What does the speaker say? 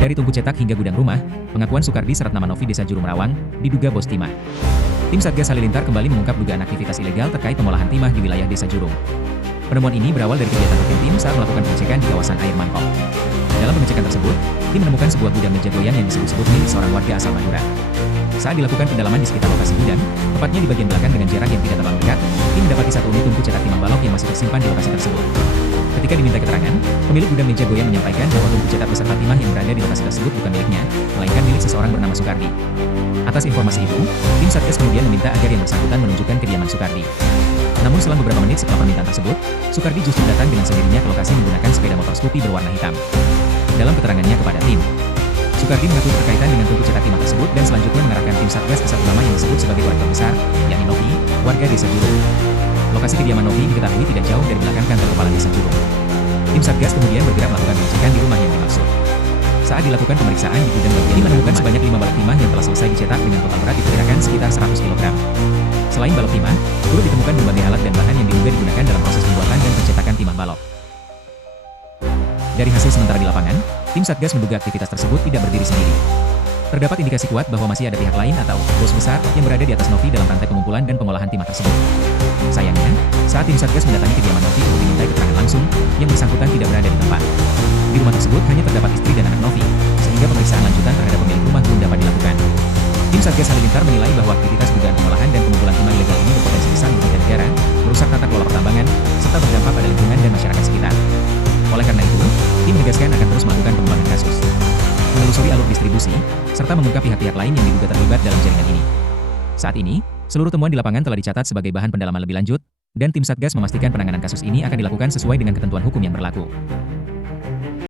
Dari tungku cetak hingga gudang rumah, pengakuan Sukardi serta nama Novi Desa Juru Merawang, diduga bos timah. Tim Satgas Halilintar kembali mengungkap dugaan aktivitas ilegal terkait pengolahan timah di wilayah Desa Jurung. Penemuan ini berawal dari kegiatan rutin tim saat melakukan pengecekan di kawasan air mangkok. Dalam pengecekan tersebut, tim menemukan sebuah gudang meja goyang yang disebut-sebut milik seorang warga asal Madura. Saat dilakukan pendalaman di sekitar lokasi gudang, tepatnya di bagian belakang dengan jarak yang tidak terlalu dekat, tim mendapati satu unit tungku cetak timah balok yang masih tersimpan di lokasi tersebut. Ketika diminta keterangan, pemilik gudang meja goyang menyampaikan bahwa tungku cetak beserta timah yang berada di lokasi tersebut bukan miliknya, melainkan milik seseorang bernama Sukardi. Atas informasi itu, tim Satgas kemudian meminta agar yang bersangkutan menunjukkan kediaman Sukardi. Namun setelah beberapa menit setelah permintaan tersebut, Sukardi justru datang dengan sendirinya ke lokasi menggunakan sepeda motor Scoopy berwarna hitam. Dalam keterangannya kepada tim, Sukardi mengaku berkaitan dengan tungku cetak timah tersebut dan selanjutnya mengarahkan tim Satgas ke satu nama yang disebut sebagai kolektor besar, yakni Novi, warga Desa Jurung. Lokasi kediaman Novi diketahui tidak jauh dari belakang kantor kepala Desa Jurung. Tim Satgas kemudian bergerak melakukan pengecekan di rumah yang dimaksud. Saat dilakukan pemeriksaan di gudang bagian menemukan sebanyak 5 balok timah yang telah selesai dicetak dengan total berat diperkirakan sekitar 100 kg. Selain balok timah, turut ditemukan berbagai alat dan bahan yang diduga digunakan dalam proses pembuatan dan pencetakan timah balok. Dari hasil sementara di lapangan, tim Satgas menduga aktivitas tersebut tidak berdiri sendiri. Terdapat indikasi kuat bahwa masih ada pihak lain atau bos besar yang berada di atas Novi dalam rantai pengumpulan dan pengolahan timah tersebut. Sayangnya, saat tim Satgas mendatangi kediaman Novi untuk dimintai keterangan langsung, yang bersangkutan tidak berada di tempat. Di rumah tersebut hanya terdapat istri dan anak Novi, sehingga pemeriksaan lanjutan terhadap pemilik rumah belum dapat dilakukan. Tim Satgas Halilintar menilai bahwa aktivitas dugaan pengolahan dan pengumpulan timah ilegal ini berpotensi besar merugikan negara, merusak tata kelola pertambangan, serta berdampak pada lingkungan dan masyarakat sekitar. Oleh karena itu, tim menegaskan akan terus melakukan pengembangan kasus, menelusuri alur distribusi, serta mengungkap pihak-pihak lain yang diduga terlibat dalam jaringan ini. Saat ini, seluruh temuan di lapangan telah dicatat sebagai bahan pendalaman lebih lanjut, dan tim Satgas memastikan penanganan kasus ini akan dilakukan sesuai dengan ketentuan hukum yang berlaku.